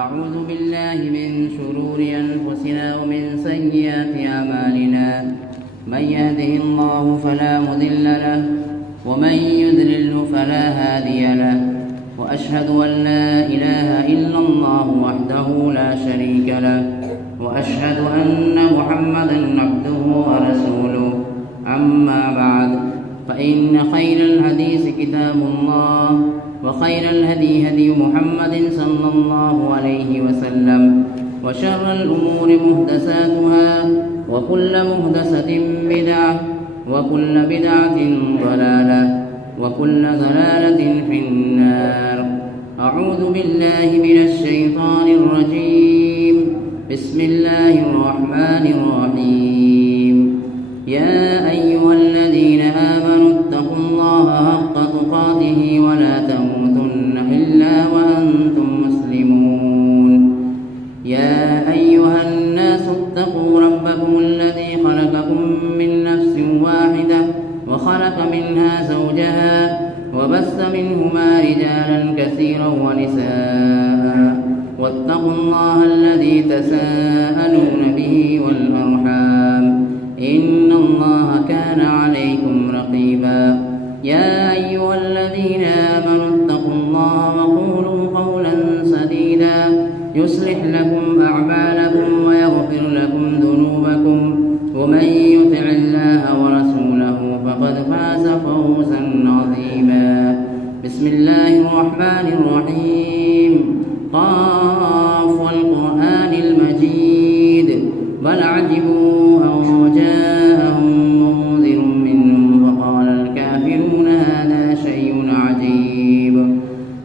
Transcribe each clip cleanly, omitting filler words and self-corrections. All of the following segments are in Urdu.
ونعوذ بالله من شرور أنفسنا ومن سيئات أعمالنا من يهده الله فلا مضل له ومن يضلل فلا هادي له وأشهد أن لا إله إلا الله وحده لا شريك له وأشهد أن محمدا عبده ورسوله أما بعد فإن خير الحديث كتاب الله وخير الهدي هدي محمد صلى الله عليه وسلم وشر الأمور محدثاتها وكل محدثة بدعة وكل بدعة ضلالة وكل ضلالة في النار. أعوذ بالله من الشيطان الرجيم. بسم الله الرحمن الرحيم. يا أيها الذين آمنوا اتقوا الله حق تقاته ولا تموتن إلا وأنتم مسلمون. يا أيها الناس اتقوا ربكم الذي خلقكم من نفس واحدة وخلق منها زوجها وبث منهما رجالا كثيرا ونساء واتقوا الله الذي تساءلون به والأرحام إن الله كان عليكم رقيبا. يا أيها الذين آمنوا اتقوا الله وقولوا قولا سديدا يصلح لكم أعمالكم ويغفر لكم ذنوبكم ومن يطع الله ورسوله فقد فاز فوزا عظيما. بسم الله الرحمن الرحيم. قاف والقرآن المجيد بل عجبوا أن جاءهم منذر منهم فقال الكافرون هذا شيء عجيب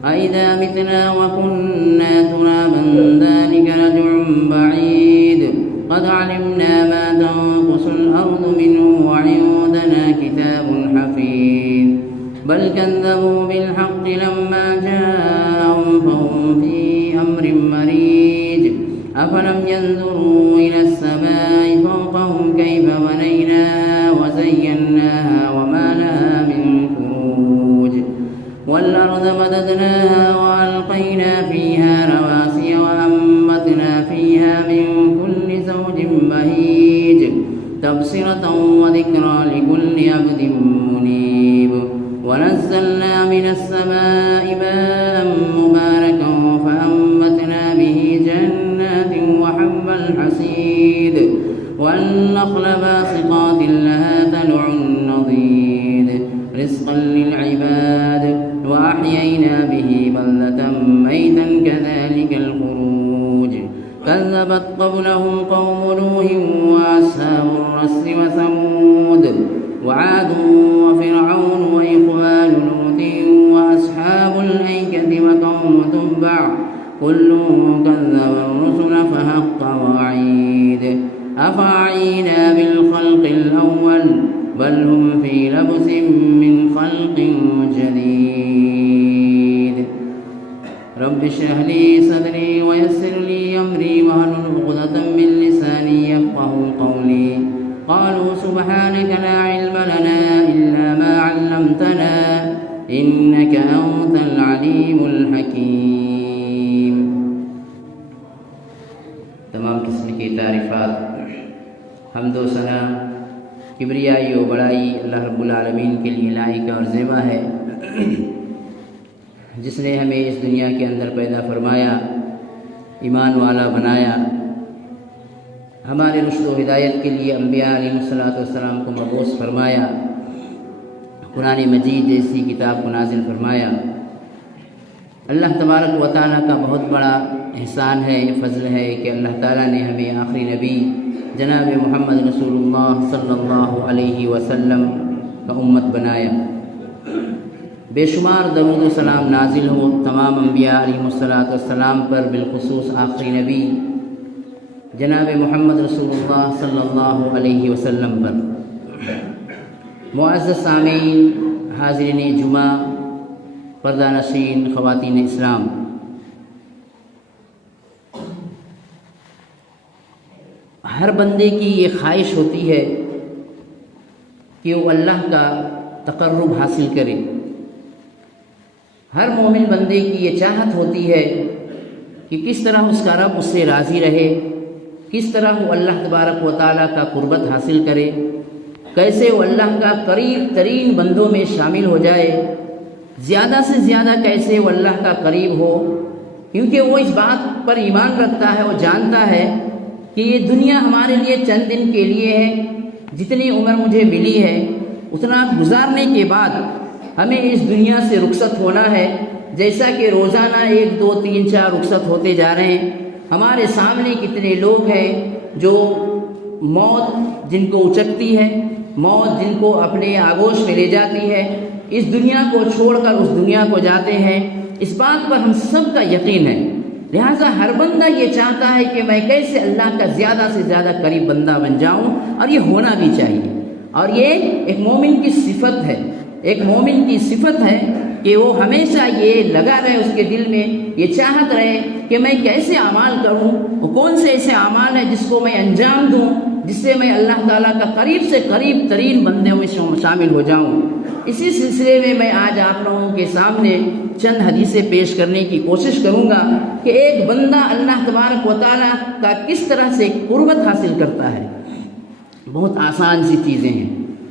أإذا متنا وكنا ترابا ذلك رجع بعيد قد علمنا ما تنقص الأرض منهم وعندنا كتاب حفيظ بل كذبوا بالحق لما جاءهم فهم في أمر مريج أفلم ينظروا إلى السماء فوقهم كيف بنيناها وزيناها وما لها من فروج والأرض مددناها وألقينا فيها رواسي وأنبتنا فيها من كل زوج بهيج تبصرة وذكرى لكل عبد منيب ونزلنا من السماء ماء مباركا فأنبتنا به جنات وحب الحصيد والنخل باسقات لها طلع نضيد رزقا للعباد وأحيينا به بلدة ميتا كذلك الخروج كذبت قبلهم قوم نوح وأصحاب الرس وثمود وعاد وفرعون وإخوان لوط وأصحاب الأيكة وقوم تبع كل كذب الرسل فحق وعيد أفعينا بالخلق الأول بل هم في لبس من خلق جديد. رب اشرح لي صدري ويسر لي أمري واحلل عقدة من لساني يفقهوا قولي. قالوا سبحانك لا علم لنا إلا ما علمتنا إنك أنت العليم الحكيم. تمام قسم کی تعریفات حمد و ثنا کبریائی و بڑائی اللہ رب العالمین کے لیے لائق اور زیبا ہے، جس نے ہمیں اس دنیا کے اندر پیدا فرمایا، ایمان والا بنایا، ہمارے رشد و ہدایت کے لیے انبیاء علیہ السلام کو مبعوث فرمایا، قرآن مجید جیسی کتاب کو نازل فرمایا۔ اللہ تبارک و تعالیٰ کا بہت بڑا احسان ہے، فضل ہے کہ اللہ تعالیٰ نے ہمیں آخری نبی جناب محمد رسول اللہ صلی اللہ علیہ وسلم کا امت بنایا۔ بے شمار درود و سلام نازل ہو تمام انبیاء علیہ السلام پر، بالخصوص آخری نبی جناب محمد رسول اللہ صلی اللہ علیہ وسلم پر۔ معزز سامعین، حاضرین جمعہ، پردہ نشین، خواتین اسلام، ہر بندے کی یہ خواہش ہوتی ہے کہ وہ اللہ کا تقرب حاصل کرے۔ ہر مومن بندے کی یہ چاہت ہوتی ہے کہ کس طرح اس کا رب اس سے راضی رہے، کس طرح وہ اللہ تبارک و تعالیٰ کا قربت حاصل کرے، کیسے وہ اللہ کا قریب ترین بندوں میں شامل ہو جائے، زیادہ سے زیادہ کیسے وہ اللہ کا قریب ہو، کیونکہ وہ اس بات پر ایمان رکھتا ہے، وہ جانتا ہے کہ یہ دنیا ہمارے لیے چند دن کے لیے ہے، جتنی عمر مجھے ملی ہے اتنا گزارنے کے بعد ہمیں اس دنیا سے رخصت ہونا ہے۔ جیسا کہ روزانہ 1 2 3 4 رخصت ہوتے جا رہے ہیں، ہمارے سامنے کتنے لوگ ہیں جو موت جن کو اچکتی ہے، موت جن کو اپنے آغوش میں لے جاتی ہے، اس دنیا کو چھوڑ کر اس دنیا کو جاتے ہیں، اس بات پر ہم سب کا یقین ہے۔ لہٰذا ہر بندہ یہ چاہتا ہے کہ میں کیسے اللہ کا زیادہ سے زیادہ قریب بندہ بن جاؤں، اور یہ ہونا بھی چاہیے۔ اور یہ ایک مومن کی صفت ہے، ایک مومن کی صفت ہے کہ وہ ہمیشہ یہ لگا رہے، اس کے دل میں یہ چاہت رہے کہ میں کیسے اعمال کروں، وہ کون سے ایسے اعمال ہیں جس کو میں انجام دوں، جس سے میں اللہ تعالیٰ کا قریب سے قریب ترین بندوں میں شامل ہو جاؤں۔ اسی سلسلے میں میں آج آپ لوگوں کے سامنے چند حدیثیں پیش کرنے کی کوشش کروں گا کہ ایک بندہ اللہ تبارک و تعالیٰ کا کس طرح سے قربت حاصل کرتا ہے۔ بہت آسان سی چیزیں ہیں،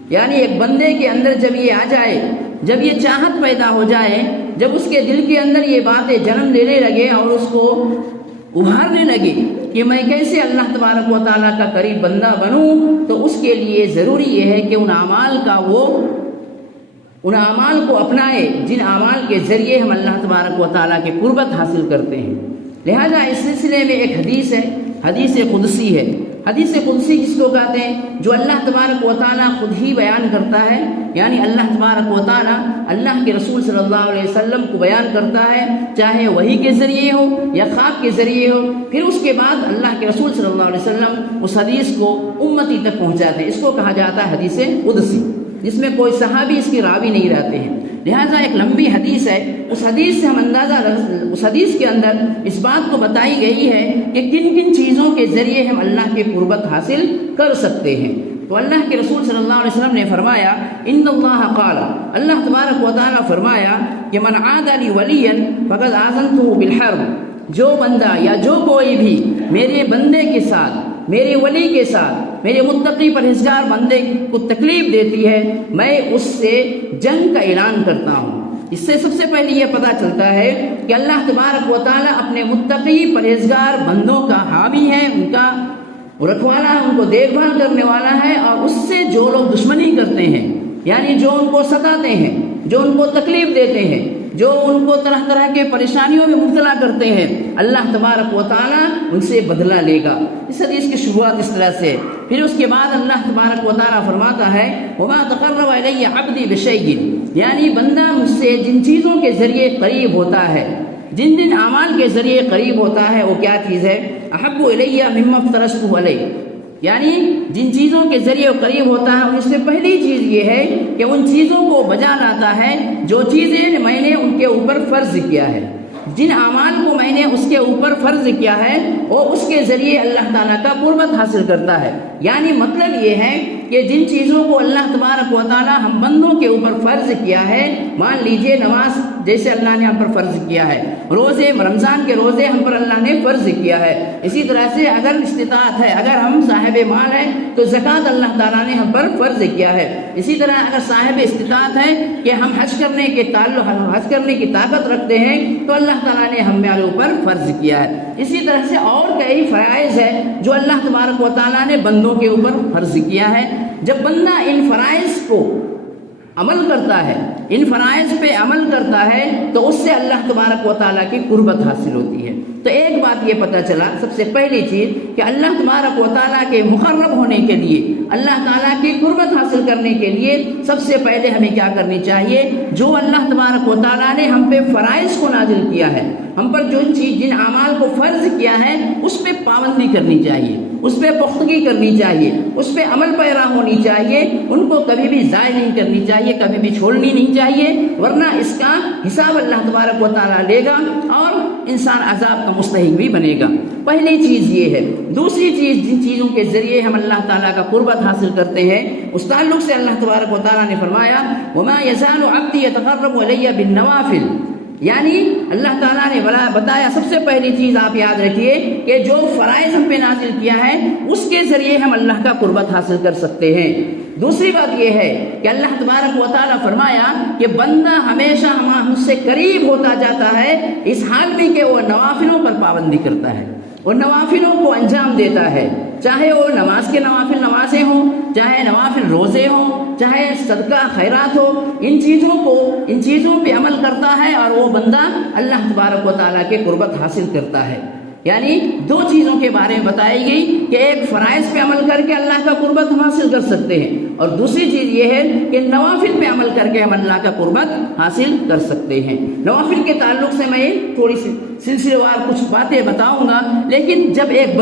یعنی ایک بندے کے اندر جب یہ آ جائے، جب یہ چاہت پیدا ہو جائے، جب اس کے دل کے اندر یہ باتیں جنم لینے لگے اور اس کو ابھارنے لگے کہ میں کیسے اللہ تبارک و تعالیٰ کا قریب بندہ بنوں، تو اس کے لیے ضروری یہ ہے کہ ان اعمال کو اپنائے جن اعمال کے ذریعے ہم اللہ تبارک و تعالیٰ کے قربت حاصل کرتے ہیں۔ لہذا اس سلسلے میں ایک حدیث ہے، حدیث قدسی ہے۔ حدیث قدسی جس کو کہتے ہیں، جو اللہ تبارک و تعالیٰ خود ہی بیان کرتا ہے، یعنی اللہ تبارک و تعالیٰ اللہ کے رسول صلی اللہ علیہ وسلم کو بیان کرتا ہے، چاہے وحی کے ذریعے ہو یا خواب کے ذریعے ہو، پھر اس کے بعد اللہ کے رسول صلی اللہ علیہ وسلم اس حدیث کو امتی تک پہنچاتے ہیں۔ اس کو کہا جاتا ہے حدیث قدسی، جس میں کوئی صحابی اس کی راوی نہیں رہتے ہیں۔ لہٰذا ایک لمبی حدیث ہے، اس حدیث سے ہم اس حدیث کے اندر اس بات کو بتائی گئی ہے کہ کن کن چیزوں کے ذریعے ہم اللہ کے قربت حاصل کر سکتے ہیں۔ تو اللہ کے رسول صلی اللہ علیہ وسلم نے فرمایا، ان اللہ قال، اللہ تبارک و تعالیٰ فرمایا کہ من عاد لی ولیا فقد آذنتہ بالحرب، جو بندہ یا جو کوئی بھی میرے بندے کے ساتھ، میرے ولی کے ساتھ، میرے متقی پرہیزگار بندے کو تکلیف دیتی ہے، میں اس سے جنگ کا اعلان کرتا ہوں۔ اس سے سب سے پہلے یہ پتہ چلتا ہے کہ اللہ تبارک و تعالیٰ اپنے متقی پرہیزگار بندوں کا حامی ہے، ان کا رکھوالا ہے، ان کو دیکھ بھال کرنے والا ہے، اور اس سے جو لوگ دشمنی کرتے ہیں، یعنی جو ان کو ستاتے ہیں، جو ان کو تکلیف دیتے ہیں، جو ان کو طرح طرح کے پریشانیوں میں مبتلا کرتے ہیں، اللہ تبارک و تعالیٰ ان سے بدلہ لے گا۔ اس حدیث کی شروعات اس طرح سے، پھر اس کے بعد اللہ تبارک و تعالیٰ فرماتا ہے، وَمَا تَقَرَّبَ إِلَيَّ عَبْدِي بِشَيْءٍ، یعنی بندہ مجھ سے جن چیزوں کے ذریعے قریب ہوتا ہے، جن جن اعمال کے ذریعے قریب ہوتا ہے، وہ کیا چیز ہے؟ أَحَبُّ إِلَيَّ مِمَّا افْتَرَضْتُهُ عَلَيْهِ، یعنی جن چیزوں کے ذریعے وہ قریب ہوتا ہے، ان سے پہلی چیز یہ ہے کہ ان چیزوں کو بجا لاتا ہے جو چیزیں میں نے ان کے اوپر فرض کیا ہے، جن اعمال کو میں نے اس کے اوپر فرض کیا ہے، وہ اس کے ذریعے اللہ تعالیٰ کا قربت حاصل کرتا ہے۔ یعنی مطلب یہ ہے کہ جن چیزوں کو اللہ تبارک و تعالیٰ ہم بندوں کے اوپر فرض کیا ہے، مان لیجئے نماز جیسے اللہ نے ہم پر فرض کیا ہے، روزے، رمضان کے روزے ہم پر اللہ نے فرض کیا ہے، اسی طرح سے اگر استطاعت ہے، اگر ہم صاحب مال ہیں تو زکوٰۃ اللہ تعالیٰ نے ہم پر فرض کیا ہے، اسی طرح اگر صاحب استطاعت ہے کہ ہم حج کرنے کی طاقت رکھتے ہیں تو اللہ تعالیٰ نے ہمارے اوپر فرض کیا ہے۔ اسی طرح سے اور کئی فرائض ہے جو اللہ تبارک و تعالیٰ نے بندوں کے اوپر فرض کیا ہے۔ جب بندہ ان فرائض کو عمل کرتا ہے، ان فرائض پہ عمل کرتا ہے، تو اس سے اللہ تبارک و تعالیٰ کی قربت حاصل ہوتی ہے۔ تو ایک بات یہ پتہ چلا، سب سے پہلی چیز کہ اللہ تبارک و تعالیٰ کے مقرب ہونے کے لیے، اللہ تعالیٰ کی قربت حاصل کرنے کے لیے سب سے پہلے ہمیں کیا کرنی چاہیے؟ جو اللہ تبارک و تعالیٰ نے ہم پہ فرائض کو نازل کیا ہے، ہم پر جن اعمال کو فرض کیا ہے، اس پہ پابندی کرنی چاہیے، اس پہ پختگی کرنی چاہیے، اس پہ عمل پیرا ہونی چاہیے، ان کو کبھی بھی ضائع نہیں کرنی چاہیے، کبھی بھی چھوڑنی نہیں چاہیے، ورنہ اس کا حساب اللہ تبارک و تعالیٰ لے گا اور انسان عذاب کا مستحق بھی بنے گا۔ پہلی چیز یہ ہے۔ دوسری چیز، جن چیزوں کے ذریعے ہم اللہ تعالیٰ کا قربت حاصل کرتے ہیں، اس تعلق سے اللہ تبارک و تعالیٰ نے فرمایا، وَمَا يَزَالُ عَبْدِي يَتَقَرَّبُ إِلَيَّ بِالنَّوَافِلِ، یعنی اللہ تعالیٰ نے بتایا سب سے پہلی چیز آپ یاد رکھیے کہ جو فرائض ہم پہ نازل کیا ہے اس کے ذریعے ہم اللہ کا قربت حاصل کر سکتے ہیں۔ دوسری بات یہ ہے کہ اللہ تبارک و تعالیٰ فرمایا کہ بندہ ہمیشہ ہم سے قریب ہوتا جاتا ہے اس حال میں کہ وہ نوافلوں پر پابندی کرتا ہے، وہ نوافلوں کو انجام دیتا ہے، چاہے وہ نماز کے نوافل نمازیں ہوں، چاہے نوافل روزے ہوں، چاہے صدقہ خیرات ہو، ان چیزوں پہ عمل کرتا ہے اور وہ بندہ اللہ تبارک و تعالیٰ کے قربت حاصل کرتا ہے۔ یعنی دو چیزوں کے بارے میں بتائی گئی کہ ایک فرائض پہ عمل کر کے اللہ کا قربت ہم حاصل کر سکتے ہیں، اور دوسری چیز یہ ہے کہ نوافل پہ عمل کر کے ہم اللہ کا قربت حاصل کر سکتے ہیں۔ نوافل کے تعلق سے میں تھوڑی سی سلسلے وار کچھ باتیں بتاؤں گا، لیکن جب ایک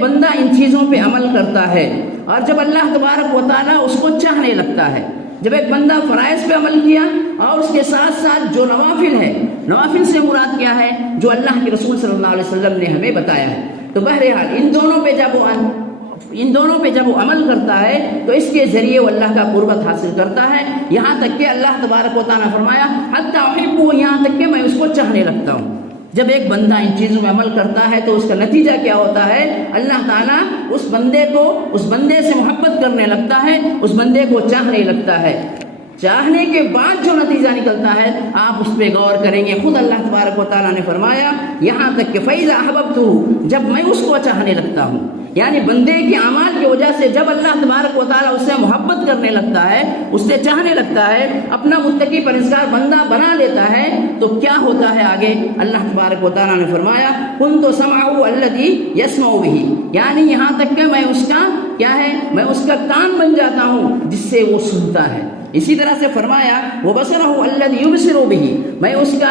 بندہ ان چیزوں پہ عمل کرتا ہے اور جب اللہ تبارک و تعالیٰ اس کو چاہنے لگتا ہے، جب ایک بندہ فرائض پہ عمل کیا اور اس کے ساتھ ساتھ جو نوافل سے مراد کیا ہے جو اللہ کے رسول صلی اللہ علیہ وسلم نے ہمیں بتایا ہے، تو بہرحال ان دونوں پہ جب وہ عمل کرتا ہے تو اس کے ذریعے وہ اللہ کا قربت حاصل کرتا ہے، یہاں تک کہ اللہ تبارک و تعالیٰ نے فرمایا حتی احبہ، یہاں تک کہ میں اس کو چاہنے لگتا ہوں۔ جب ایک بندہ ان چیزوں میں عمل کرتا ہے تو اس کا نتیجہ کیا ہوتا ہے؟ اللہ تعالیٰ اس بندے سے محبت کرنے لگتا ہے، اس بندے کو چاہنے لگتا ہے۔ چاہنے کے بعد جو نتیجہ نکلتا ہے آپ اس پہ غور کریں گے، خود اللہ تبارک و تعالیٰ نے فرمایا یہاں تک کہ فَإِذَا أَحْبَبْتُهُ، جب میں اس کو چاہنے لگتا ہوں، یعنی بندے کے اعمال کی وجہ سے جب اللہ تبارک و تعالیٰ اس سے محبت کرنے لگتا ہے، اس سے چاہنے لگتا ہے، اپنا متقی پرہیزگار بندہ بنا لیتا ہے، تو کیا ہوتا ہے آگے؟ اللہ تبارک و تعالیٰ نے فرمایا كُنْتُ سَمْعَهُ الَّذِي يَسْمَعُ بِهِ، یعنی یہاں تک کہ میں اس کا کان بن جاتا ہوں جس سے وہ سنتا ہے۔ اسی طرح سے فرمایا وَبَصَرَهُ الَّذِي يُبْصِرُ بِهِ، میں اس کا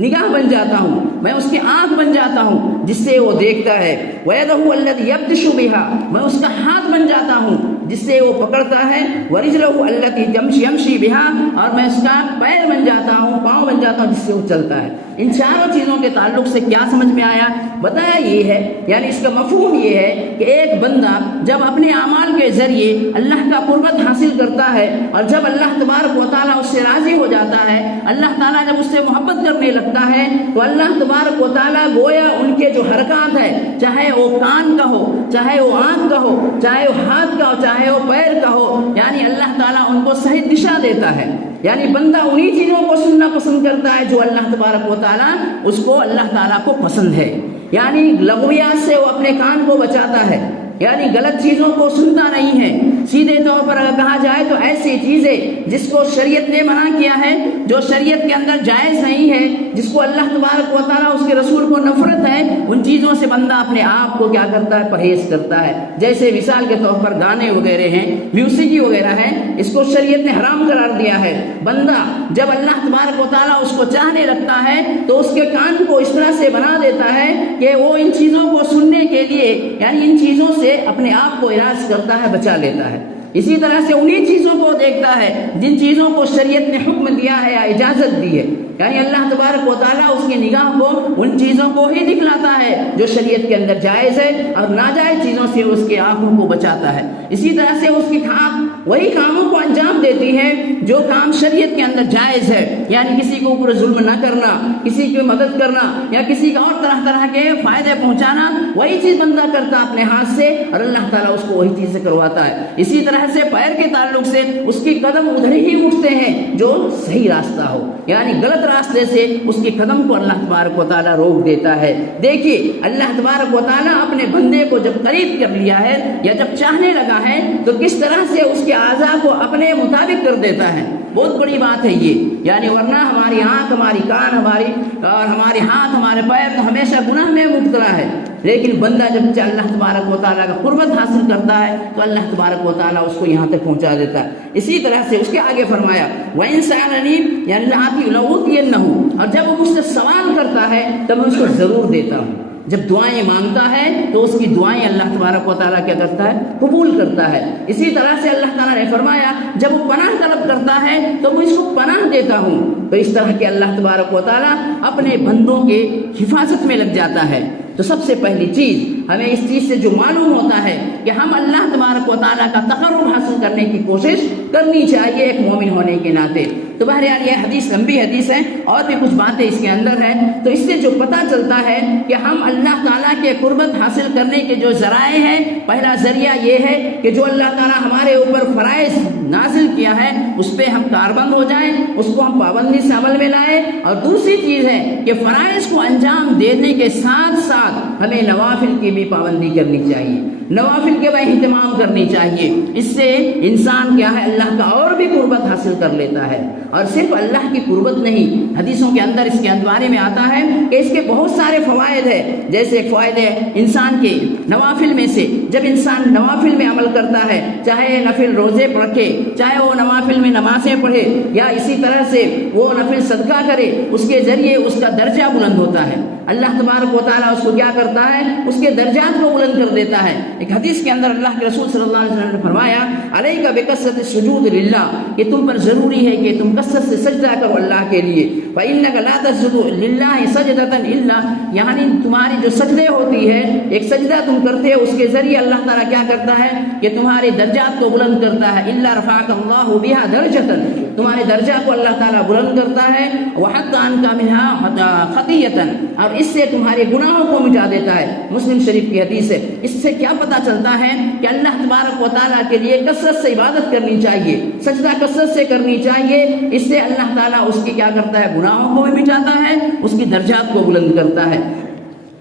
نگاہ بن جاتا ہوں، میں اس کی آنکھ بن جاتا ہوں جس سے وہ دیکھتا ہے۔ وَيَدَهُ الَّذِي يَبْطِشُ بِهَا، میں اس کا ہاتھ بن جاتا ہوں جس سے وہ پکڑتا ہے۔ وَرِجْلَهُ الَّتِي يَمْشِي بِهَا، اور میں اس کا پیر بن جاتا ہوں، پاؤں بن جاتا ہوں جس سے وہ چلتا ہے۔ ان چاروں چیزوں کے تعلق سے کیا سمجھ میں آیا؟ بتایا یہ ہے، یعنی اس کا مفہوم یہ ہے کہ ایک بندہ جب اپنے اعمال کے ذریعے اللہ کا قربت حاصل کرتا ہے اور جب اللہ تبارک و تعالیٰ اس سے راضی ہو جاتا ہے، اللہ تعالیٰ جب اس سے محبت کرنے لگتا ہے تو اللہ تبارک و تعالیٰ گویا ان کے جو حرکات ہے، چاہے وہ کان کا ہو، چاہے وہ آنکھ کا ہو، چاہے وہ ہاتھ کا ہو، چاہے وہ پیر کا ہو، یعنی اللہ تعالیٰ ان کو صحیح دشا دیتا ہے۔ یعنی بندہ انہی چیزوں کو سننا پسند کرتا ہے جو اللہ تبارک و تعالیٰ اس کو اللہ تعالیٰ کو پسند ہے، یعنی لغویات سے وہ اپنے کان کو بچاتا ہے، یعنی غلط چیزوں کو سنتا نہیں ہے۔ سیدھے طور پر اگر کہا جائے تو ایسی چیزیں جس کو شریعت نے منع کیا ہے، جو شریعت کے اندر جائز نہیں ہے، جس کو اللہ تبارک و تعالیٰ اس کے رسول کو نفرت ہے، ان چیزوں سے بندہ اپنے آپ کو کیا کرتا ہے؟ پرہیز کرتا ہے۔ جیسے مثال کے طور پر گانے وغیرہ ہیں، میوسیقی وغیرہ ہیں، اس کو شریعت نے حرام قرار دیا ہے۔ بندہ جب اللہ تبارک و تعالیٰ اس کو چاہنے لگتا ہے تو اس کے کان کو اس طرح سے بنا دیتا ہے کہ وہ ان چیزوں کو سننے کے لیے، یعنی ان چیزوں سے اپنے آپ کو اراض کرتا ہے، بچا لیتا ہے۔ اسی طرح سے انہی چیزوں کو دیکھتا ہے جن چیزوں کو شریعت نے حکم دیا ہے یا اجازت دی ہے، یعنی اللہ تبارک و تعالیٰ اس کی نگاہ کو ان چیزوں کو ہی دکھلاتا ہے جو شریعت کے اندر جائز ہے، اور ناجائز چیزوں سے اس کی آنکھوں کو بچاتا ہے۔ اسی طرح سے اس کی آنکھ وہی کاموں کو انجام دیتی ہے جو کام شریعت کے اندر جائز ہے، یعنی کسی کو اوپر ظلم نہ کرنا، کسی کی مدد کرنا، یا کسی کا اور طرح کے فائدے پہنچانا، وہی چیز بندہ کرتا اپنے ہاتھ سے اور اللہ تعالیٰ اس کو وہی چیز سے کرواتا ہے۔ اسی طرح سے پیر کے تعلق سے اس کی قدم ادھر ہی اٹھتے ہیں جو صحیح راستہ ہو، یعنی غلط راستے سے اس کے قدم کو اللہ تبارک و تعالیٰ روک دیتا ہے۔ دیکھیے اللہ تبارک و تعالیٰ اپنے بندے کو جب قریب کر لیا ہے یا جب چاہنے لگا ہے تو کس طرح سے اس کے اعضاء کو اپنے مطابق کر دیتا ہے۔ بہت بڑی بات ہے یہ، یعنی ورنہ ہماری آنکھ، ہماری کان، ہمارے ہاتھ، ہمارے پیر تو ہمیشہ گناہ میں مبتلا ہے، لیکن بندہ جب اللہ تبارک و تعالیٰ کا قربت حاصل کرتا ہے تو اللہ تبارک و تعالیٰ اس کو یہاں تک پہنچا دیتا ہے۔ اسی طرح سے اس کے آگے فرمایا وَإِن سَأَلَنِي، یعنی لَأُعْطِيَنَّهُ، اور جب وہ مجھ سے سوال کرتا ہے تب میں اس کو ضرور دیتا ہوں۔ جب دعائیں مانگتا ہے تو اس کی دعائیں اللہ تبارک و تعالیٰ کیا کرتا ہے؟ قبول کرتا ہے۔ اسی طرح سے اللہ تعالیٰ نے فرمایا جب وہ پناہ طلب کرتا ہے تو میں اس کو پناہ دیتا ہوں۔ تو اس طرح کے اللہ تبارک و تعالیٰ اپنے بندوں کے حفاظت میں لگ جاتا ہے۔ تو سب سے پہلی چیز ہمیں اس چیز سے جو معلوم ہوتا ہے کہ ہم اللہ تبارک و تعالیٰ کا تقرب حاصل کرنے کی کوشش کرنی چاہیے ایک مومن ہونے کے ناطے۔ تو بہرحال یہ حدیث لمبی حدیث ہے اور بھی کچھ باتیں اس کے اندر ہیں، تو اس سے جو پتہ چلتا ہے کہ ہم اللہ تعالیٰ کے قربت حاصل کرنے کے جو ذرائع ہیں، پہلا ذریعہ یہ ہے کہ جو اللہ تعالیٰ ہمارے اوپر فرائض نازل کیا ہے اس پہ ہم کاربند ہو جائیں، اس کو ہم پابندی سے عمل میں لائیں، اور دوسری چیز ہے کہ فرائض کو انجام دینے کے ساتھ ساتھ ہمیں نوافل کی بھی پابندی کرنی چاہیے، نوافل کے بھی اہتمام کرنی چاہیے۔ اس سے انسان کیا ہے اللہ کا اور بھی قربت حاصل کر لیتا ہے، اور صرف اللہ کی قربت نہیں، حدیثوں کے اندر اس کے بارے میں آتا ہے کہ اس کے بہت سارے فوائد ہیں۔ جیسے ایک فائدہ ہے انسان کے نوافل میں سے، جب انسان نوافل میں عمل کرتا ہے، چاہے نفل روزے رکھے، چاہے وہ نوافل میں نمازیں پڑھے، یا اسی طرح سے وہ نفل صدقہ کرے، اس کے ذریعے اس کا درجہ بلند ہوتا ہے، اللہ تبارک و تعالیٰ اس کو کیا کرتا ہے، اس کے درجات کو بلند کر دیتا ہے۔ ایک حدیث کے اندر اللہ کے رسول صلی اللہ علیہ وسلم نے فرمایا علیک بکثرۃ السجود للہ، کہ تم پر ضروری ہے کہ تم کثرت سے سجدہ کرو اللہ کے لیے، فإنک لا تسجد للہ سجدۃ الا، یعنی تمہاری جو سجدے ہوتی ہے، ایک سجدہ تم کرتے ہو اس کے ذریعے اللہ تعالیٰ کیا کرتا ہے کہ تمہارے درجات کو بلند کرتا ہے، الا رفعک اللہ بها درجۃ، تمہارے درجہ کو اللہ تعالیٰ بلند کرتا ہے، وحط عنک منها خطیۃ، اور اس سے تمہارے گناہوں کو مٹا دیتا ہے۔ مسلم شریف کی حدیث ہے۔ اس سے کیا پتہ چلتا ہے کہ اللہ تبارک و تعالیٰ کے لیے کثرت سے عبادت کرنی چاہیے، سجدہ کثرت سے کرنی چاہیے، اس سے اللہ تعالیٰ اس کی کیا کرتا ہے، گناہوں کو بھی مٹاتا ہے، اس کی درجات کو بلند کرتا ہے۔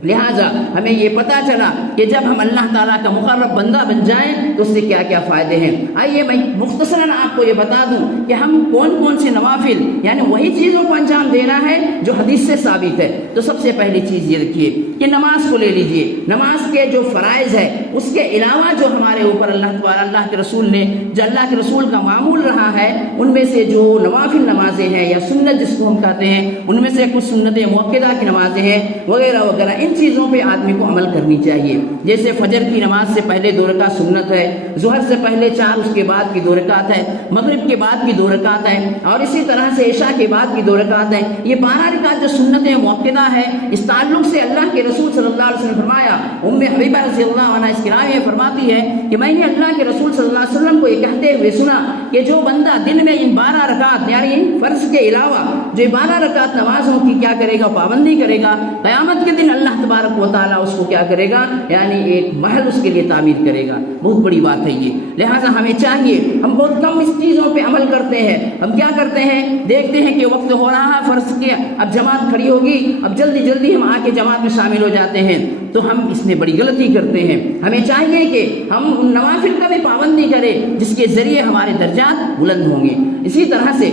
لہٰذا ہمیں یہ پتہ چلا کہ جب ہم اللہ تعالیٰ کا مقرب بندہ بن جائیں تو اس سے کیا کیا فائدے ہیں۔ آئیے میں مختصراً آپ کو یہ بتا دوں کہ ہم کون کون سے نوافل، یعنی وہی چیزوں کو انجام دینا ہے جو حدیث سے ثابت ہے۔ تو سب سے پہلی چیز یہ رکھیے کہ نماز کو لے لیجئے، نماز کے جو فرائض ہے اس کے علاوہ جو ہمارے اوپر اللہ کے رسول نے، جو اللہ کے رسول کا معمول رہا ہے، ان میں سے جو نوافل نمازیں ہیں یا سنت جس کو ہم کہتے ہیں، ان میں سے کچھ سنتیں مؤکدہ کی نمازیں ہیں وغیرہ وغیرہ، ان چیزوں پہ آدمی کو عمل کرنی چاہیے۔ جیسے فجر کی نماز سے پہلے 2 رکعت سنت ہے، ظہر سے پہلے 4، اس کے بعد کی 2 رکعت ہے، مغرب کے بعد کی 2 رکعت ہے، اور اسی طرح سے عشاء کے بعد کی 2 رکعت ہے۔ یہ 12 رکعت جو سنتیں مؤکدہ ہے، اس تعلق سے اللہ کے رسول صلی اللہ علیہ وسلم نے فرمایا، ام حبیبہ رضی اللہ عنہا اس کے رائے فرماتی ہے کہ میں نے اللہ کے رسول صلی اللہ علیہ وسلم کو یہ کہتے ہوئے سنا کہ جو بندہ دن میں ان 12 رکعت یعنی ان فرض کے علاوہ جو 12 رکعت نمازوں کی کیا کرے گا، پابندی کرے گا، قیامت کے دن اللہ تبارک و تعالیٰ اس کو کیا کرے گا، یعنی ایک محل اس کے لیے تعمیر کرے گا۔ بہت بڑی بات ہے یہ۔ لہٰذا ہمیں چاہیے، ہم بہت کم اس چیزوں پہ عمل کرتے ہیں۔ ہم کیا کرتے ہیں، دیکھتے ہیں کہ وقت ہو رہا ہے فرض کے، اب جماعت کھڑی ہوگی، اب جلدی جلدی ہم آ کے جماعت میں شامل ہو جاتے ہیں، تو ہم اس میں بڑی غلطی کرتے ہیں۔ ہمیں چاہیے کہ ہم ان نوافل کا بھی پابندی کریں جس کے ذریعے ہمارے درجات بلند ہوں گے۔ اسی طرح سے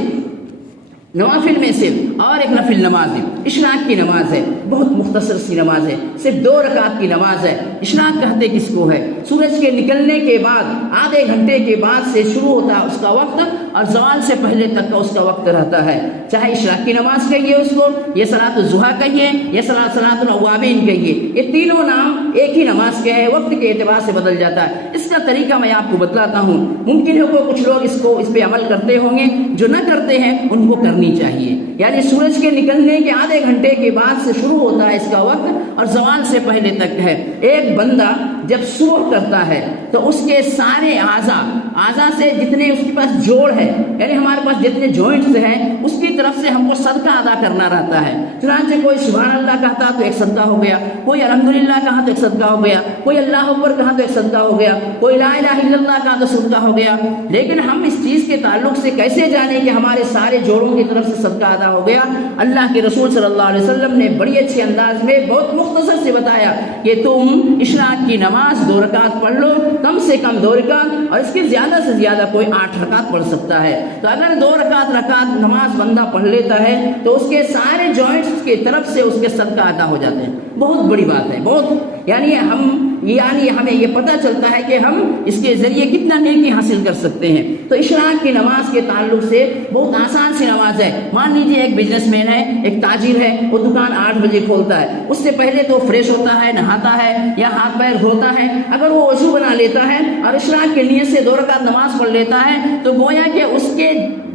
نوافل میں سے اور ایک نفل نماز ہے، اشراق کی نماز ہے، بہت مختصر سی نماز ہے، صرف 2 رکعت کی نماز ہے۔ اشراق کہتے کس کو ہے، سورج کے نکلنے کے بعد آدھے گھنٹے کے بعد سے شروع ہوتا ہے اس کا وقت، اور زوال سے پہلے تک کا اس کا وقت رہتا ہے۔ چاہے اشراق کی نماز کہیے اس کو، یہ صلاۃ الضحیٰ کہیے، یا صلاۃ الاوابین کہیے، یہ تینوں نام ایک ہی نماز کے ہے، وقت کے اعتبار سے بدل جاتا ہے۔ اس کا طریقہ میں آپ کو بتلاتا ہوں، ممکن ہے کہ کچھ لوگ اس پہ عمل کرتے ہوں گے، جو نہ کرتے ہیں ان کو کرنی چاہیے۔ یعنی سورج کے نکلنے کے آدھے گھنٹے کے بعد سے شروع ہوتا ہے اس کا وقت، اور زوال سے پہلے تک ہے۔ ایک بندہ جب صبح کرتا ہے تو اس کے سارے اعضاء سے جتنے اس کے پاس جوڑ ہے، یعنی ہمارے پاس جتنے جوائنٹس ہیں، اس کی طرف سے ہم کو صدقہ ادا کرنا رہتا ہے۔ چنانچہ کوئی سبحان اللہ کہتا تو ایک صدقہ ہو گیا، کوئی الحمدللہ کہا تو ایک صدقہ ہو گیا، کوئی اللہ اکبر کہا تو ایک صدقہ ہو گیا، کوئی لا الہ الا اللہ کہا تو صدقہ ہو گیا۔ لیکن ہم اس چیز کے تعلق سے کیسے جانیں کہ ہمارے سارے جوڑوں کی طرف سے صدقہ ادا ہو گیا؟ اللہ کے رسول صلی اللہ علیہ وسلم نے بڑی اچھے انداز میں بہت مختصر سے بتایا کہ تم اشراق کی نماز 2 رکعت پڑھ لو، کم سے کم 2 رکعت، اور اس کی زیادہ سے زیادہ کوئی 8 رکعت پڑھ سکتا ہے۔ تو اگر 2 رکعت نماز بندہ پڑھ لیتا ہے تو اس کے سارے جوائنٹس کی طرف سے اس کے صدقہ ادا ہو جاتے ہیں۔ بہت بڑی بات ہے، بہت، یعنی ہمیں یہ پتہ چلتا ہے کہ ہم اس کے ذریعے کتنا نیکی حاصل کر سکتے ہیں۔ تو اشراق کی نماز کے تعلق سے بہت آسان سی نماز ہے۔ مان لیجیے ایک بزنس مین ہے، ایک تاجر ہے، وہ دکان 8 بجے کھولتا ہے، اس سے پہلے تو فریش ہوتا ہے، نہاتا ہے یا ہاتھ پیر دھوتا ہے۔ اگر وہ وضو بنا لیتا ہے اور اشراق کی نیت سے 2 رکعت نماز پڑھ لیتا ہے تو گویا کہ اس کے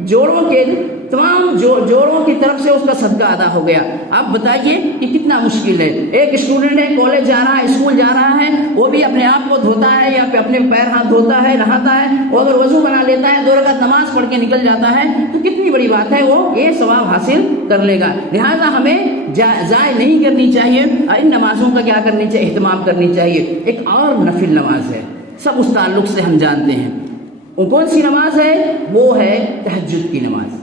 جوڑوں کے تمام جوڑوں کی طرف سے اس کا صدقہ ادا ہو گیا۔ آپ بتائیے کہ کتنا مشکل ہے۔ ایک اسٹوڈنٹ ہے، کالج جا رہا ہے، اسکول جا رہا ہے، وہ بھی اپنے آپ کو دھوتا ہے یا اپنے پیر ہاتھ دھوتا ہے، نہاتا ہے، اور اگر وضو بنا لیتا ہے، 2 رکعت نماز پڑھ کے نکل جاتا ہے تو کتنی بڑی بات ہے، وہ یہ ثواب حاصل کر لے گا۔ لہٰذا ہمیں ضائع نہیں کرنی چاہیے، ان نمازوں کا کیا کرنی چاہیے، اہتمام کرنی چاہیے۔ ایک اور نفل نماز ہے، سب اس تعلق سے ہم جانتے ہیں، وہ کون سی نماز ہے؟ وہ ہے تہجد کی نماز۔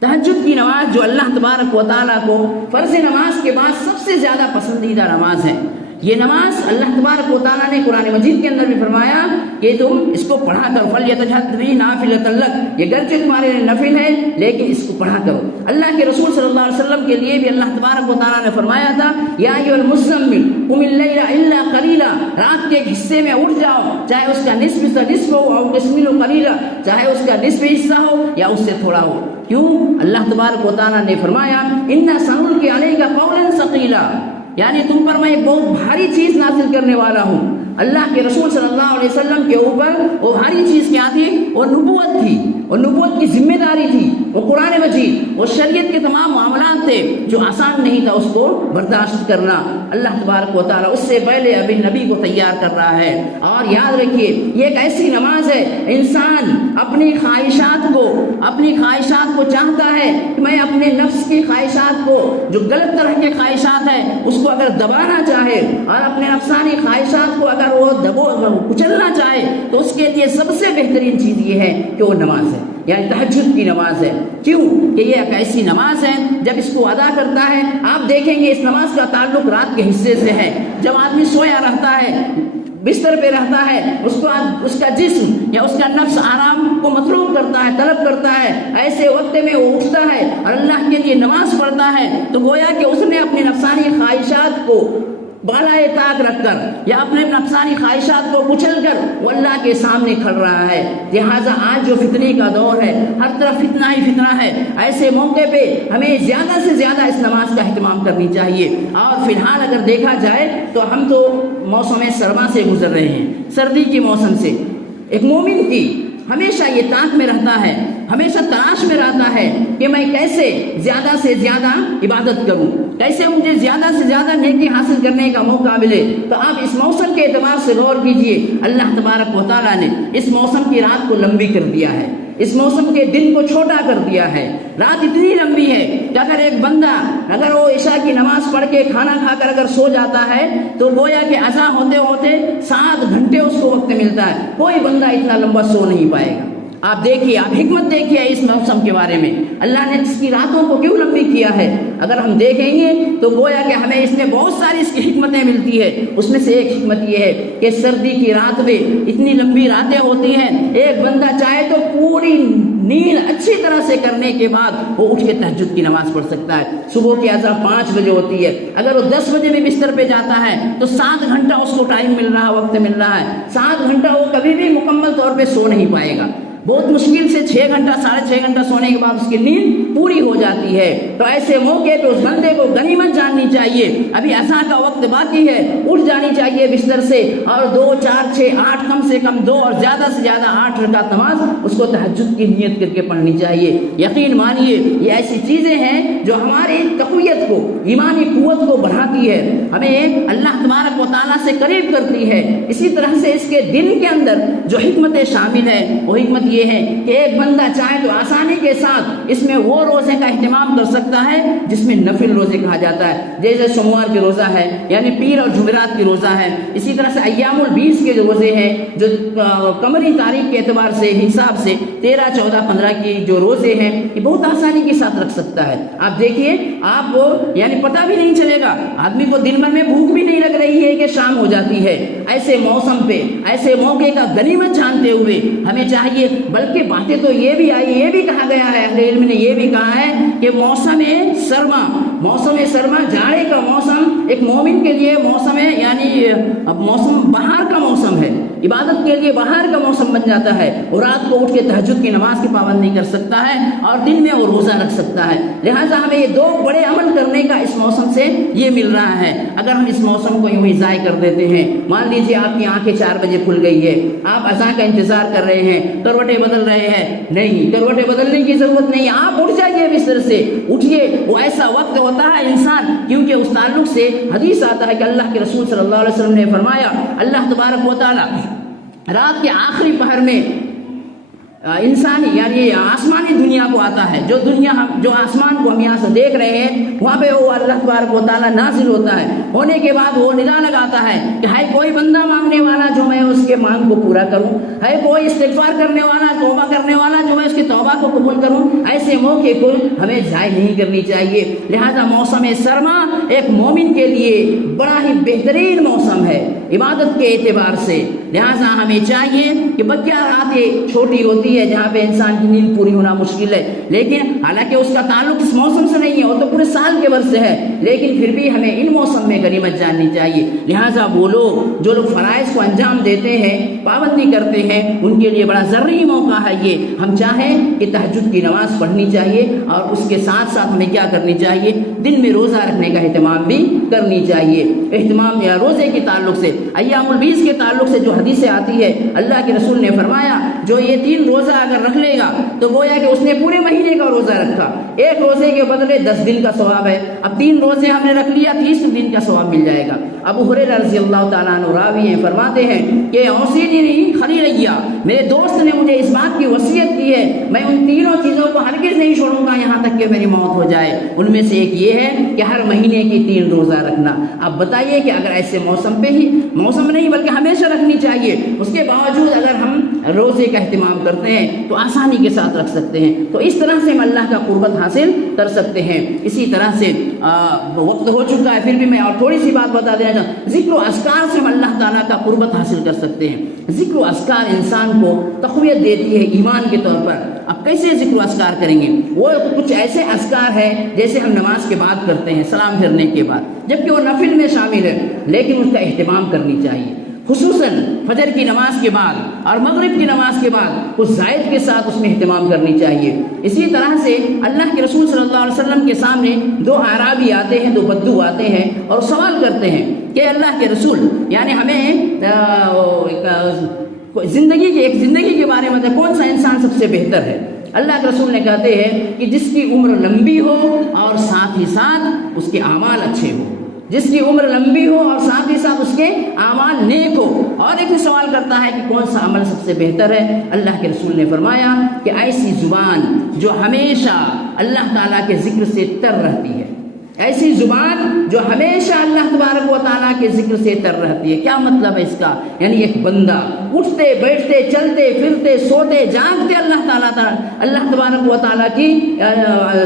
تہجد کی نماز جو اللہ تبارک و تعالیٰ کو فرض نماز کے بعد سب سے زیادہ پسندیدہ نماز ہے۔ یہ نماز اللہ تبارک و تعالیٰ نے قرآن مجید کے اندر بھی فرمایا کہ تم اس کو پڑھا کرو، فَلْيَتَجَهَدْ بِهِ نَافِلَةً لَكَ، یہ گرچہ تمہارے لیے نفل ہے لیکن اس کو پڑھا کرو۔ اللہ کے رسول صلی اللہ علیہ وسلم کے لیے بھی اللہ تبارک و تعالیٰ نے فرمایا تھا یا ایھا المزمل قم اللیل الا قلیلا، رات کے ایک حصے میں اٹھ جاؤ، چاہے اس کا نصف ہو اور قسمہ قلیلا، چاہے اس کا نصف حصہ ہو یا اس سے تھوڑا ہو۔ کیوں؟ اللہ تبارک و تعالیٰ نے فرمایا اِنَّا سَنُلْقِي عَلَيْكَ قَوْلًا ثَقِيلًا، یعنی تم پر میں ایک بہت بھاری چیز نازل کرنے والا ہوں۔ اللہ کے رسول صلی اللہ علیہ وسلم کے اوپر وہ بھاری چیز کیا تھی؟ وہ نبوت تھی، وہ نبوت کی ذمہ داری تھی، وہ قرآن مجید، وہ شریعت کے تمام معاملات تھے جو آسان نہیں تھا اس کو برداشت کرنا۔ اللہ تبارک و تعالیٰ اس سے پہلے ابھی نبی کو تیار کر رہا ہے۔ اور یاد رکھیے یہ ایک ایسی نماز ہے، انسان اپنی خواہشات کو چاہتا ہے کہ میں اپنے نفس کی خواہشات کو، جو غلط طرح کے خواہشات ہیں، اس کو اگر دبانا چاہے اور اپنے نفسانی خواہشات کو اگر وہ کچلنا چاہے تو اس کے لیے سب سے بہترین چیز یہ ہے کہ وہ نماز ہے، یعنی تہجد کی نماز ہے۔ کیوں کہ یہ ایک ایسی نماز ہے جب اس کو ادا کرتا ہے، آپ دیکھیں گے اس نماز کا تعلق رات کے حصے سے ہے۔ جب آدمی سویا رہتا ہے، بستر پہ رہتا ہے، اس کا جسم یا اس کا نفس آرام کو مطلوب کرتا ہے، طلب کرتا ہے، ایسے وقت میں وہ اٹھتا ہے اور اللہ کے لیے نماز پڑھتا ہے تو گویا کہ اس نے اپنی نفسانی خواہشات کو بالائے طاق رکھ کر یا اپنے نفسانی خواہشات کو کچل کر وہ اللہ کے سامنے کھڑ رہا ہے۔ لہٰذا آج جو فتنے کا دور ہے، ہر طرف فتنہ ہی فتنہ ہے، ایسے موقع پہ ہمیں زیادہ سے زیادہ اس نماز کا اہتمام کرنی چاہیے۔ اور فی الحال اگر دیکھا جائے تو ہم تو موسم سرما سے گزر رہے ہیں، سردی کے موسم سے۔ ایک مومن کی ہمیشہ یہ تاک میں رہتا ہے، ہمیشہ تلاش میں رہتا ہے کہ میں کیسے زیادہ سے زیادہ عبادت کروں، کیسے مجھے زیادہ سے زیادہ نیکی حاصل کرنے کا موقع ملے۔ تو آپ اس موسم کے اعتبار سے غور کیجئے، اللہ تبارک و تعالیٰ نے اس موسم کی رات کو لمبی کر دیا ہے، اس موسم کے دن کو چھوٹا کر دیا ہے۔ رات اتنی لمبی ہے کہ اگر ایک بندہ اگر وہ عشاء کی نماز پڑھ کے کھانا کھا کر اگر سو جاتا ہے تو گویا کہ عصا ہوتے ہوتے 7 گھنٹے اس کو وقت ملتا ہے۔ کوئی بندہ اتنا لمبا سو نہیں پائے گا۔ آپ دیکھیے، آپ حکمت دیکھیے اس موسم کے بارے میں، اللہ نے اس کی راتوں کو کیوں لمبی کیا ہے۔ اگر ہم دیکھیں گے تو گویا کہ ہمیں اس میں بہت ساری اس کی حکمتیں ملتی ہے۔ اس میں سے ایک حکمت یہ ہے کہ سردی کی رات میں اتنی لمبی راتیں ہوتی ہیں، ایک بندہ چاہے تو پوری نیند اچھی طرح سے کرنے کے بعد وہ اٹھ کے تہجد کی نماز پڑھ سکتا ہے۔ صبح کی اذان 5 بجے ہوتی ہے، اگر وہ 10 بجے بھی بستر پہ جاتا ہے تو 7 گھنٹہ اس کو ٹائم مل رہا، وقت مل رہا ہے۔ 7 گھنٹہ وہ کبھی بھی مکمل طور پہ سو نہیں پائے گا، بہت مشکل سے 6 گھنٹہ 6.5 گھنٹہ سونے کے بعد اس کی نیند پوری ہو جاتی ہے۔ تو ایسے موقع پہ اس بندے کو غنیمت جاننی چاہیے، ابھی عصا کا وقت باقی ہے، اٹھ جانی چاہیے بستر سے اور 2 4 6 8 کم سے کم 2 اور زیادہ سے زیادہ 8 رکعت نماز اس کو تہجد کی نیت کر کے پڑھنی چاہیے۔ یقین مانیے یہ ایسی چیزیں ہیں جو ہماری تقویت کو، ایمانی قوت کو بڑھاتی ہے، ہمیں اللہ تبارک و تعالیٰ سے قریب کرتی ہے۔ اسی طرح سے اس کے دن کے اندر جو حکمتیں شامل ہیں وہ حکمت یہ ہے کہ ایک بندہ چاہے تو آسانی کے ساتھ اس میں وہ روزے کا اہتمام کر سکتا ہے جس میں نفل روزے کہا جاتا ہے، جیسے سوموار کی روزہ ہے، یعنی پیر اور جمعرات کی روزہ ہے۔ اسی طرح سے ایام البیس کے جو روزے ہیں جو قمری تاریخ کے اعتبار سے حساب سے 13 14 15 کی جو روزے ہیں یہ بہت آسانی کے ساتھ رکھ سکتا ہے۔ آپ دیکھیے، آپ کو یعنی پتہ بھی نہیں چلے گا، آدمی کو دن بھر میں بھوک بھی نہیں لگ رہی ہے کہ شام ہو جاتی ہے۔ ایسے موسم پہ ایسے موقع کا غنیمت جانتے ہوئے ہمیں چاہیے، بلکہ باتیں تو یہ بھی آئی، یہ بھی کہا گیا ہے، اہل علم نے یہ بھی کہا ہے کہ موسم سرما جاڑے کا موسم ایک مومن کے لیے موسم ہے، یعنی موسم بہار کا موسم ہے، عبادت کے لیے باہر کا موسم بن جاتا ہے، اور رات کو اٹھ کے تہجد کی نماز کی پابندی کر سکتا ہے، اور دن میں وہ روزہ رکھ سکتا ہے۔ لہٰذا ہمیں یہ دو بڑے عمل کرنے کا اس موسم سے یہ مل رہا ہے۔ اگر ہم اس موسم کو یوں ہی ضائع کر دیتے ہیں، مان لیجیے آپ کی آنکھیں 4 بجے کھل گئی ہے، آپ اذان کا انتظار کر رہے ہیں، کروٹیں بدل رہے ہیں، نہیں، کروٹیں بدلنے کی ضرورت نہیں، آپ اٹھ جائیے بستر سے، اٹھیے۔ وہ ایسا وقت ہوتا ہے انسان، کیونکہ اس تعلق سے حدیث آتا ہے کہ اللہ کے رسول صلی اللہ علیہ وسلم نے فرمایا، اللہ تبارک و تعالی رات کے آخری پہر میں انسانی یعنی آسمانی دنیا کو آتا ہے، جو آسمان کو ہم یہاں سے دیکھ رہے ہیں، وہاں پہ وہ اللہ تبارک و تعالیٰ نازل ہوتا ہے۔ ہونے کے بعد وہ ندا لگاتا ہے کہ ہے کوئی بندہ مانگنے والا جو میں اس کے مانگ کو پورا کروں، ہے کوئی استغفار کرنے والا، توبہ کرنے والا جو میں اس کی توبہ کو قبول کروں۔ ایسے موقع کو ہمیں ضائع نہیں کرنی چاہیے۔ لہذا موسم سرما ایک مومن کے لیے بڑا ہی بہترین موسم ہے عبادت کے اعتبار سے۔ لہذا ہمیں چاہیے کہ بکیا راتیں چھوٹی ہوتی ہے جہاں پہ انسان کی نیند پوری ہونا مشکل ہے، لیکن حالانکہ اس کا تعلق اس موسم سے نہیں ہے، وہ تو پورے سال کے برس سے ہے، لیکن پھر بھی ہمیں ان موسم میں غنیمت جاننی چاہیے۔ لہٰذا وہ لوگ جو فرائض کو انجام دیتے ہیں، پابندی کرتے ہیں، ان کے لیے بڑا ضروری موقع ہے یہ۔ ہم چاہیں کہ تہجد کی نماز پڑھنی چاہیے، اور اس کے ساتھ ساتھ ہمیں کیا کرنی چاہیے، دن میں روزہ رکھنے کا اہتمام بھی کرنی چاہیے۔ اہتمام یا روزے کے تعلق سے، ایام البیض کے تعلق سے جو حدیثیں آتی ہے، اللہ کے رسول نے فرمایا جو یہ 3 روزہ اگر رکھ لے گا تو گویا کہ اس نے پورے مہینے کا روزہ رکھا، ایک روزے کے بدلے 10 دن کا ثواب ہے۔ اب 3 روزے ہم نے رکھ لیا، 30 دن کا ثواب مل جائے گا۔ ابو ہریرہ رضی اللہ تعالیٰ عنہ راوی ہیں، فرماتے ہیں کہ اوصینی خلیلیہ، میرے دوست نے مجھے اس بات کی وصیت کی ہے میں ان 3 چیزوں کو ہرگز نہیں چھوڑوں گا یہاں تک کہ میری موت ہو جائے۔ ان میں سے ایک یہ ہے کہ ہر مہینے کی 3 روزہ رکھنا۔ اب بتائیے کہ اگر ایسے موسم پہ ہی، موسم نہیں بلکہ ہمیشہ رکھنی چاہیے، اس کے باوجود اگر ہم روزے کا اہتمام کرتے ہیں تو آسانی کے ساتھ رکھ سکتے ہیں، تو اس طرح سے ہم اللہ کا قربت حاصل کر سکتے ہیں۔ اسی طرح سے وقت ہو چکا ہے، پھر بھی میں اور تھوڑی سی بات بتا دینا چاہتا ہوں۔ ذکر و اذکار سے ہم اللہ تعالیٰ کا قربت حاصل کر سکتے ہیں۔ ذکر و اذکار انسان کو تقویت دیتی ہے ایمان کے طور پر۔ اب کیسے ذکر و اذکار کریں گے؟ وہ کچھ ایسے اذکار ہیں جیسے ہم نماز کے بعد کرتے ہیں، سلام پھرنے کے بعد، جبکہ وہ نفل میں شامل ہے، لیکن اس کا اہتمام کرنی چاہیے، خصوصاً فجر کی نماز کے بعد اور مغرب کی نماز کے بعد اس زائد کے ساتھ اس میں اہتمام کرنی چاہیے۔ اسی طرح سے اللہ کے رسول صلی اللہ علیہ وسلم کے سامنے 2 اعرابی آتے ہیں، 2 بدو آتے ہیں اور سوال کرتے ہیں کہ اللہ کے رسول، یعنی ہمیں زندگی کے بارے میں کون سا انسان سب سے بہتر ہے؟ اللہ کے رسول نے کہتے ہیں کہ جس کی عمر لمبی ہو اور ساتھ ہی ساتھ اس کے اعمال اچھے ہوں، جس کی عمر لمبی ہو اور ساتھ ہی ساتھ اس کے اعمال نیک ہو۔ اور ایک سوال کرتا ہے کہ کون سا عمل سب سے بہتر ہے؟ اللہ کے رسول نے فرمایا کہ ایسی زبان جو ہمیشہ اللہ تعالیٰ کے ذکر سے تر رہتی ہے، ایسی زبان جو ہمیشہ اللہ تبارک و تعالیٰ کے ذکر سے تر رہتی ہے۔ کیا مطلب ہے اس کا؟ یعنی ایک بندہ اٹھتے بیٹھتے چلتے پھرتے سوتے جاگتے اللہ تبارک و تعالیٰ کی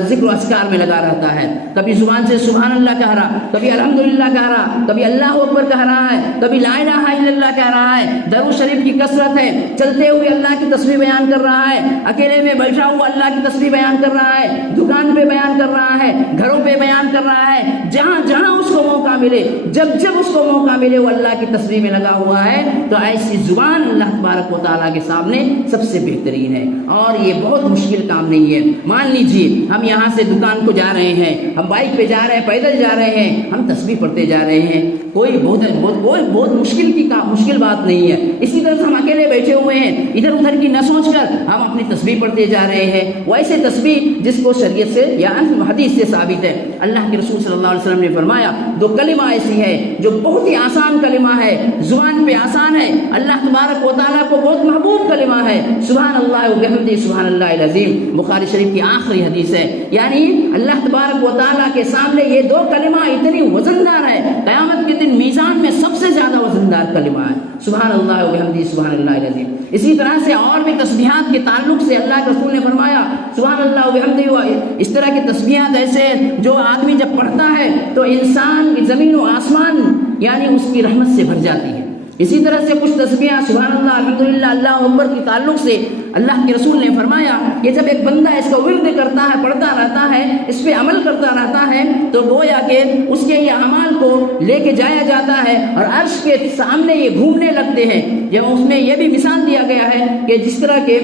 ذکر و اذکار میں لگا رہتا ہے۔ کبھی زبان سے سبحان اللہ کہہ رہا، کبھی الحمدللہ کہہ رہا، کبھی اللہ اکبر کہہ رہا ہے، کبھی لا الہ الا اللہ کہہ رہا ہے، درود شریف کی کثرت ہے، چلتے ہوئے اللہ کی تسبیح بیان کر رہا ہے، اکیلے میں بیٹھا ہوا اللہ کی تسبیح بیان کر رہا ہے، دکان پہ بیان کر رہا ہے، گھروں پہ بیان کر رہا ہے، جہاں جہاں اس کو موقع ملے، جب اس کو موقع ملے وہ اللہ کی تسبیح میں لگا ہوا ہے۔ تو ایسی زبان اللہ تبارک و تعالیٰ کے سامنے سب سے بہترین ہے، اور یہ بہت مشکل کام نہیں ہے۔ مان لیجیے ہم یہاں سے دکان کو جا رہے ہیں، ہم بائک پہ جا رہے ہیں، پیدل جا رہے ہیں، ہم تسبیح پڑھتے جا رہے ہیں، کوئی بہت مشکل بات نہیں ہے۔ اسی طرح سے ہم اکیلے بیٹھے ہوئے ہیں، ادھر ادھر کی نہ سوچ کر ہم اپنی تسبیح پڑھتے جا رہے ہیں، ویسے تسبیح جس کو شریعت سے یا حدیث سے ثابت ہے۔ اللہ کے رسول صلی اللہ علیہ وسلم نے فرمایا 2 کلمہ ایسی ہے جو بہت ہی آسان کلمہ ہے، زبان پہ آسان ہے، اللہ تبارک و تعالیٰ کو بہت محبوب کلمہ ہے، سبحان اللہ و بحمدہ سبحان اللہ العظیم، بخاری شریف کی آخری حدیث ہے۔ یعنی اللہ تبارک و تعالیٰ کے سامنے یہ 2 کلمہ اتنی وزندار ہے، قیامت کے دن میزان میں سب سے زیادہ وزندار کلمہ ہے، سبحان اللہ و بحمدہ سبحان اللہ العظیم۔ اسی طرح سے اور بھی تسبیحات کے تعلق سے اللہ کے رسول نے فرمایا سبحان اللہ و بحمدہ، اس طرح کی تسبیحات ایسے جو آدمی جب پڑھتا ہے تو انسان کی زمین و آسمان یعنی اس کی رحمت سے بھر جاتی ہے، اسی طرح سے کچھ تسبیحات سبحان اللہ الحمدللہ اللہ اکبر کے تعلق سے اللہ کے رسول نے فرمایا کہ جب ایک بندہ اس کا ورد کرتا ہے، پڑھتا رہتا ہے، اس پہ عمل کرتا رہتا ہے، تو گویا کہ اس کے یہ اعمال کو لے کے جایا جاتا ہے اور عرش کے سامنے یہ گھومنے لگتے ہیں۔ جب اس میں یہ بھی مثال دیا گیا ہے کہ جس طرح کے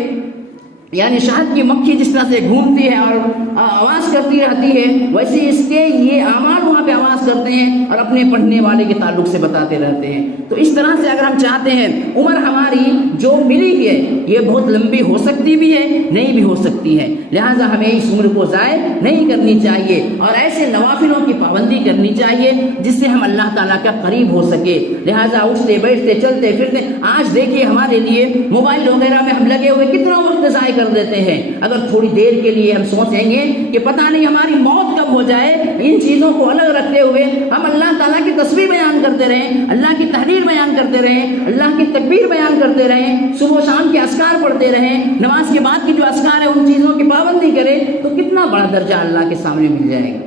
یعنی شہد کی مکھی جس طرح سے گھومتی ہے اور آواز کرتی رہتی ہے، ویسے اس کے یہ اعمال وہاں پہ آواز کرتے ہیں اور اپنے پڑھنے والے کے تعلق سے بتاتے رہتے ہیں۔ تو اس طرح سے اگر ہم چاہتے ہیں عمر ہماری جو ملی ہے یہ بہت لمبی ہو سکتی بھی ہے، نہیں بھی ہو سکتی ہے، لہٰذا ہمیں اس عمر کو ضائع نہیں کرنی چاہیے اور ایسے نوافلوں کی پابندی کرنی چاہیے جس سے ہم اللہ تعالیٰ کا قریب ہو سکے۔ لہٰذا اٹھتے بیٹھتے چلتے پھرتے، آج دیکھیے ہمارے لیے موبائل وغیرہ میں ہم لگے ہوئے کتنا وقت ضائع کر دیتے ہیں۔ اگر تھوڑی دیر کے لیے ہم سوچیں گے کہ پتہ نہیں ہماری موت کب ہو جائے، ان چیزوں کو الگ رکھتے ہوئے ہم اللہ تعالیٰ کی تسبیح بیان کرتے رہیں، اللہ کی تحریر بیان کرتے رہیں، اللہ کی تکبیر بیان کرتے رہیں، صبح و شام کے اذکار پڑھتے رہیں، نماز کے بعد کی جو اذکار ہیں ان چیزوں کی پابندی کریں، تو کتنا بڑا درجہ اللہ کے سامنے مل جائے گا۔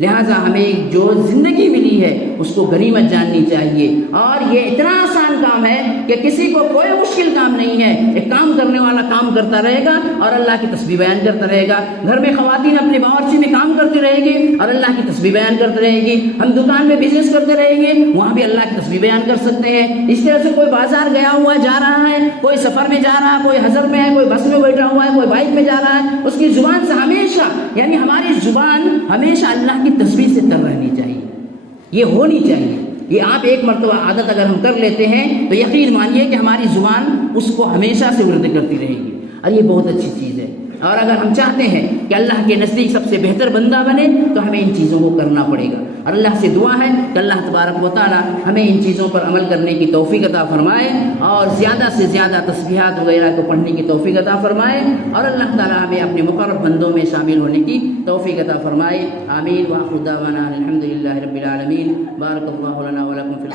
لہٰذا ہمیں جو زندگی ملی ہے اس کو غنیمت جاننی چاہیے، اور یہ اتنا آسان کام ہے کہ کسی کو کوئی مشکل کام نہیں ہے۔ ایک کام کرنے والا کام کرتا رہے گا اور اللہ کی تسبیح بیان کرتا رہے گا۔ گھر میں خواتین اپنے باورچی میں کام کرتی رہے گی اور اللہ کی تسبیح بیان کرتے رہے گی۔ ہم دکان میں بزنس کرتے رہیں گے، وہاں بھی اللہ کی تسبیح بیان کر سکتے ہیں۔ اس طرح سے کوئی بازار گیا ہوا جا رہا ہے، کوئی سفر میں جا رہا ہے، کوئی حضر میں ہے، کوئی بس میں بیٹھا ہوا ہے، کوئی بائک میں جا رہا ہے، اس کی زبان سے ہمیشہ یعنی ہماری زبان ہمیشہ اللہ کی تسبیح سے تر رہنی چاہیے، یہ ہونی چاہیے۔ یہ آپ ایک مرتبہ عادت اگر ہم کر لیتے ہیں تو یقین مانیے کہ ہماری زبان اس کو ہمیشہ سے ورد کرتی رہے گی، اور یہ بہت اچھی چیز ہے۔ اور اگر ہم چاہتے ہیں کہ اللہ کے نزدیک سب سے بہتر بندہ بنے تو ہمیں ان چیزوں کو کرنا پڑے گا، اور اللہ سے دعا ہے کہ اللہ تبارک و تعالی ہمیں ان چیزوں پر عمل کرنے کی توفیق عطا فرمائے، اور زیادہ سے زیادہ تسبیحات وغیرہ کو پڑھنے کی توفیق عطا فرمائے، اور اللہ تعالی ہمیں اپنے مقرب بندوں میں شامل ہونے کی توفیق عطا فرمائے۔ آمین۔ وآخر دعوانا الحمد للہ رب العالمین۔ بارک اللہ لنا ولکم فی